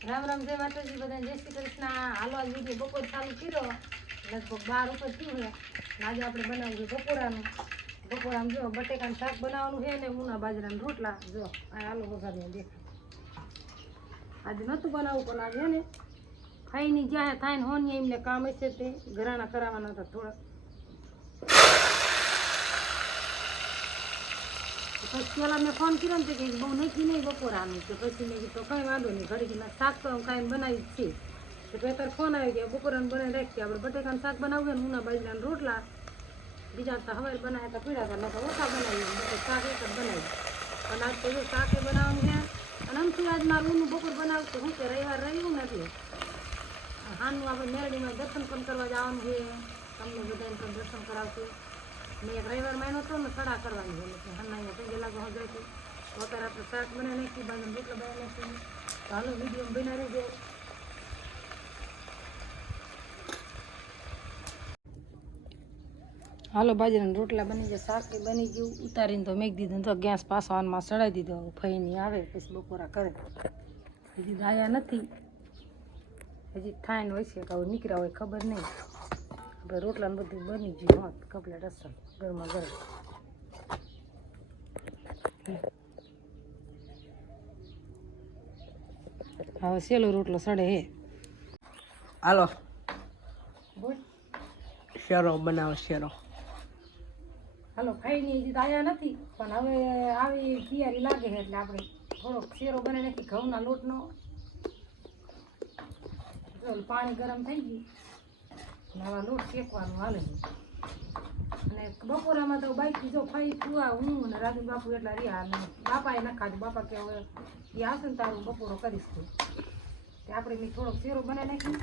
રામ રામ જય માતાજી બધા જય શ્રી કૃષ્ણ હાલો આ વિડીયો બપોર ચાલુ કર્યો લગભગ 12 ઉપર થયું છે આજે આપણે બનાવ્યું છે બપોરાનું જો બટેકાનું શાક બનાવવાનું છે ને ઉના બાજરાના રોટલા જો આ હાલો વઘારીને દેખાય આજે નહોતું બનાવવું પણ આજે ને ખાઈને જ્યાં થાય ને હોને એમને કામ હશે તે ઘરાણા કરાવવાના હતા થોડા પછી પહેલાં મેં ફોન કર્યો ને કે બહુ નથી નહીં બપોરાનું તો પછી મેં કીધું કંઈ વાંધો નહીં ઘડી શાક તો કાંઈ બનાવી જ છે તો અત્યારે ફોન આવી ગયા બપોરાનું બનાવી રાખીએ આપણે બટેકાનું શાક બનાવ્યું ને ઉના બાજરાના રોટલા બીજા તો હવે બનાવ્યા હતા પીડા હતા નકર ઓછા બનાવી શાક એક જ બનાવી પણ આજ તો જો શાકે બનાવવાનું છે અને આમથી આજ મારું ઊનું બપોર બનાવતું શું કે રવિવાર રહ્યું નથી હાનું આપણે મેરડીમાં દર્શન પણ કરવા જવાનું છે તમને બધાને પણ દર્શન કરાવશું મેં એક રવિવાર મહિનો હતો ને સડા કરવાની છે હાના અહીંયા પૈકી લાગો હજાર છે તો અત્યારે આપણે શાક બનાવી નાખી બાજુ રોટલા બનાવી નાખીએ તો હાલો વિડીયો બનાવી રહેજો હાલો બાજરાના રોટલા બની જાય શાક બની ગયું ઉતારીને તો મેં દીધું તો ગેસ પાસવાનમાં ચડાવી દીધો ફઈને આવે પછી બપોરા કરે હજી દાયા નથી હજી થાઈને હોય છે કે હવે નીકળ્યા હોય ખબર નહીં આપણે રોટલાને બધું બની ગયું હોત કપલેટ અસર ગરમા ગરમ હવે સેલો રોટલો સડે હે હાલો બોલ શેરો બનાવો શેરો હાલો ખાઈને હજી દાયા નથી પણ હવે આવી તૈયારી લાગે છે એટલે આપણે થોડોક શેરો બનાવી નાખી ઘઉંના લોટનો પાણી ગરમ થઈ ગયું આવા લોટ શેકવાનું હાલે અને બપોરામાં તો બાઈક જો ફાઈ ફુવા હું અને રાજુ બાપુ એટલા રહ્યા અને બાપાએ નખાતું બાપા કે હવે એ આવશે ને તારું બપોરો કરીશ તું તે આપણે મેં થોડોક શેરો બનાવી નાખ્યું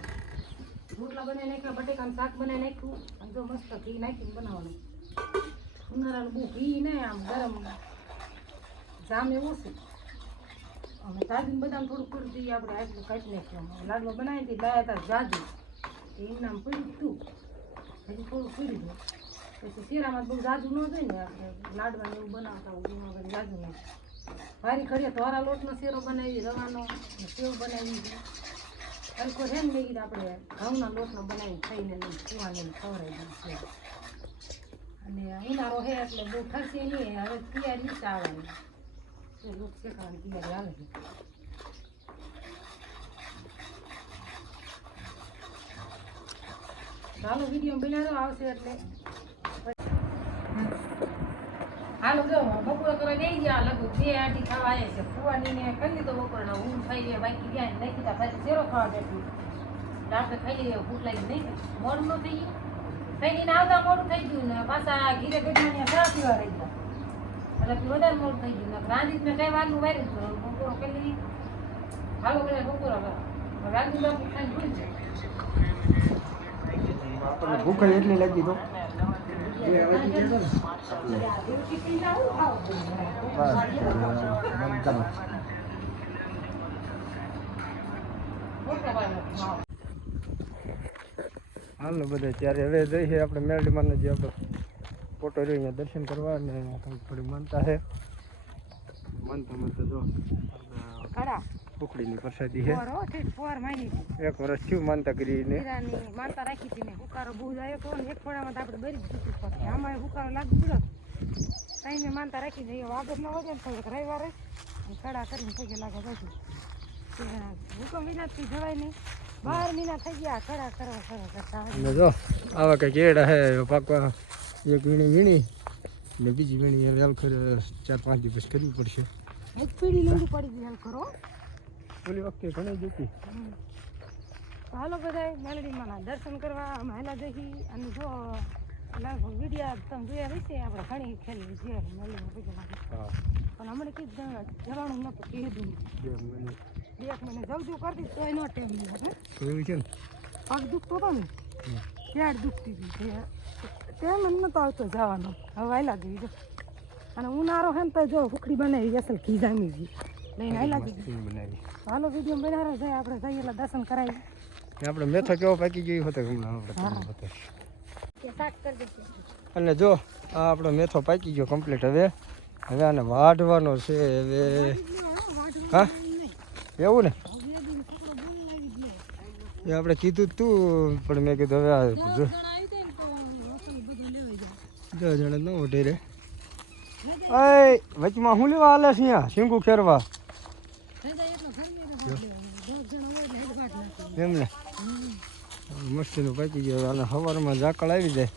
રોટલા બનાવી નાખ્યા બટેકાનું શાક બનાવી નાખ્યું અને જો મસ્ત ઘી નાખીને બનાવવાનું ઉનાળાનું બહુ ઘી નહીં આમ ગરમ જામે ઓછું અમે તાજીને બધાને થોડુંક કરી દઈએ આપણે આટલું કાઢી નાખ્યું લાડવા બનાવી હતી લાયા હતા જાજુ એમનામ પડી તું હજી થોડું કરી દઉં પછી શીરામાં બહુ જાજુ ન થાય ને આપણે લાડવાને એવું બનાવતા હોય એમાં પછી જાજુ નહીં ભારી ખડીએ ધોરા લોટનો શેરો બનાવી રવાનો સેવ બનાવી હલકો છે ને મેં આપણે ઘઉંના લોટનો બનાવી ખાઈને સુવાની ખવડાવી દઈએ અને ઉનાળો છે એટલે બહુ થશે નહીં હવે તૈયારી જ આવવાની લોટ શેકવાની તૈયારી આવે છે હાલો વિડીયો બનાવ્યો આવશે એટલે હાલો જો બપોર કરવા દઈ ગયા લગભગ 2 આંટી ખાવા આવ્યા છે ફુવાની ને કરી લીધો બપોરના હું ખાઈ લે બાકી ગયા નહીં કીધા પછી શેરો ખાવા બેઠું આપણે ખાઈ લઈએ ભૂખ લાગી નહીં મોડું ન થઈ ગયું ખાઈને આવતા મોડું થઈ ગયું ને પાછા ઘીરે ગઢાની ચા પીવા રહી ગયા એટલે વધારે મોડું થઈ ગયું ને રાંધી મેં કઈ વારનું વારી દીધું બપોરો કરી લીધી હાલો બધા બપોરો કરવા રાજુ બાપુ ખાઈને ભૂલ છે આપણને ભૂખ એટલી લાગી તો હાલો બધા ત્યારે હવે જઈએ આપણે મેરડીમાં જે આપણો ફોટો રહ્યો અહીંયા દર્શન કરવા અને કંઈક થોડી માનતા છે માનતા જો ઉકડીની પ્રસાદી છે 1 વર્ષ થયું માનતા કરીને માનતા રાખી હતી મેં હુકારો બહુ આવ્યો હતો ને એક થોડામાં તો આપણે બરી જ દીધું આમાં હુકારો લાગી પડ્યો કઈ મેં માનતા રાખી દઈએ આગળ ન વધે ને થોડોક રવિવારે કડા કરીને થઈ ગયા લાગે પછી હુકમ વિનાથી જવાય નહીં 12 મહિના થઈ ગયા કડા કરવા કરતા જો આવા કંઈક એડા છે પાકવા એક વીણી ને બીજી વીણી હવે ખર 4-5 દિવસ કરવી પડશે એક પીડી લીંબુ પડી ગઈ હાલ કરો ઓલી વખતે ઘણી જતી હાલો બધા મેલડીમાં દર્શન કરવા અમે હેલા જઈ અને જો લગભગ વિડીયો તમે જોયા હશે આપણે ઘણી ખેલી છે મેલડીમાં પૈસા પણ હમણાં કીધું જવાનું નતું કીધું 2 મહિને જલ્દી કરતી તોય નો ટાઈમ નહીં એવું છે ને પગ દુખતો હતો ને ત્યાં દુખતી હતી તે મને નતો આવતો જવાનો હવે આયલા ગઈ જો અને ઉનાળો છે ને તો જો ફૂકડી બનાવી અસલ ઘી જામી ગઈ લઈને આયલા ગઈ બનાવી હાલો વિડીયો બનાવો જાય આપણે જઈએ એટલે દર્શન કરાવી આપણે મેથો કેવો પાકી ગયો હતો હમણાં આપણે શાક કરી દઈશું અને જો આ આપણો મેથો પાકી ગયો કમ્પ્લીટ હવે આને વાઢવાનો છે હવે હા એવું ને એ આપણે કીધું તું પણ મેં કીધું હવે આ જો 10 જણા ન ઉઠે રે અય વચમાં શું લેવા હાલે છે અહીંયા શીંગું ખેરવા એમ ને મસ્તીનું પાકી ગયો અને સવારમાં ઝાકળ આવી જાય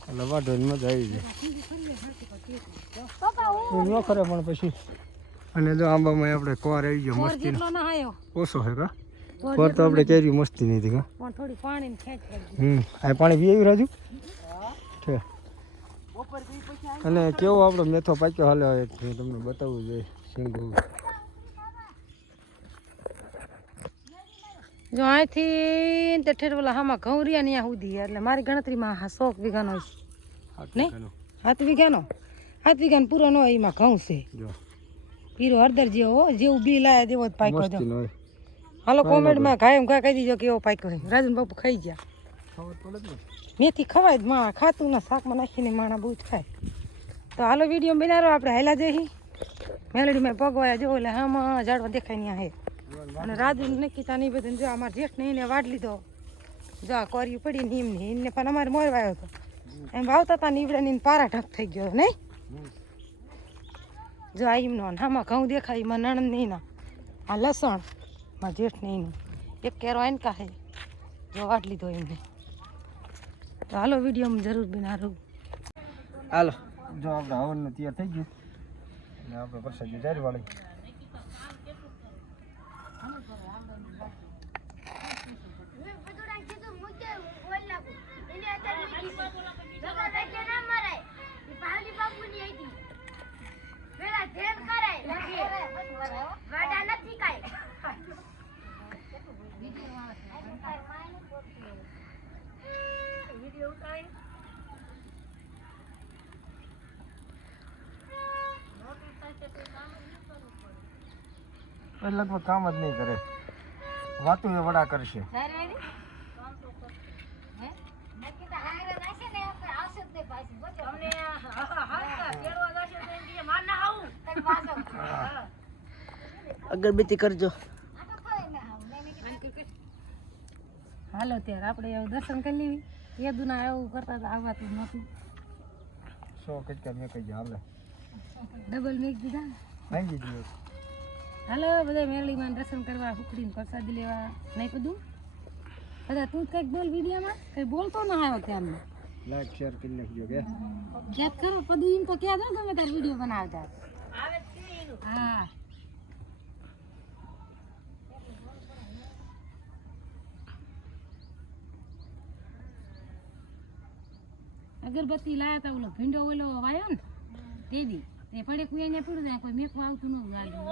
એટલે વાઢવાની મજા આવી જાય ન ખરે પણ પછી અને જો આંબામાં આપણે કોર આવી ગયો મસ્તી ઓછો છે કા કોર તો આપણે કેરી મસ્તી નહીં હતી કા થોડી પાણી ખેંચ આ પાણી પી આવ્યું રાજુ છે અને કેવો આપણો મેથો પાક્યો હાલે તમને બતાવવું જોઈએ શીંગું જો અહીંથી તે ઠેર ઓલા હામાં ઘઉં રહ્યા ને ત્યાં સુધી એટલે મારી ગણતરીમાં 100 વીઘાનો નહીં 7 વીઘાનો 7 વીઘાનો પૂરો ન હોય એમાં ઘઉં છે પીરો હળદર જેવું બી લાયા જેવો જ પાક્યો જો હાલો કોમેન્ટમાં કાયમ કહી દીજો કેવો પાક્યો હોય રાજન બાપુ ખાઈ ગયા મેથી ખવાય જ માં ખાતું ના શાકમાં નાખીને માણા બહુ જ ખાય તો હાલો વિડીયો બનાવો આપણે હાલા જઈ મેલડીમાં પગવાયા જો એટલે આમાં ઝાડવા દેખાય ત્યાં હે અને રાજુ નક્કી નહીં બધું જો અમારે જેઠ ને એને વાડ લીધો જો આ કોરી પડી ને એમને પણ અમારે મોરવાયો હતો એમ વાવતા હતા નીવડે ને પારા ઢક થઈ ગયો નહીં જો આ એમનો આમાં ઘઉં દેખાય એમાં નણંદ નહીં ના આ લસણ માં જેઠ ને એનું એક કેરો એને કાહે જો વાડ લીધો એમને તો હાલો વિડીયોમાં જરૂર બનાવું હાલો જો આપણે હવનનું તૈયાર થઈ ગયું અને આપણે પ્રસાદી જારી વાળી લગભગ કામ જ નહીં કરે વાતું એ વડા કરશે અગરબત્તી કરજો હાલો ત્યારે આપણે એવું દર્શન કરી લેવી યદુના એવું કરતા હતા આવવાતું નહોતું 100 કચકા મેં કહી હાલે ડબલ મેક દીધા ભાંગી દીધું હાલો બધા મેરડીમાં દર્શન કરવા હુકડીને પ્રસાદી લેવા નહીં બધું બધા તું કંઈક બોલ વિડીયોમાં કંઈ બોલતો ના આવ્યો ત્યારનો લાઈક શેર કરી નાખજો કે ક્યાંક કરો બધું એમ તો ક્યાં દો તમે તાર વિડીયો બનાવતા હા અગરબત્તી લાયા હતા ઓલો ભીંડો ઓલો વાયો ને તે દી તે પડે કોઈ ને પડ્યું જાય કોઈ મેકવા આવતું ન ગાડી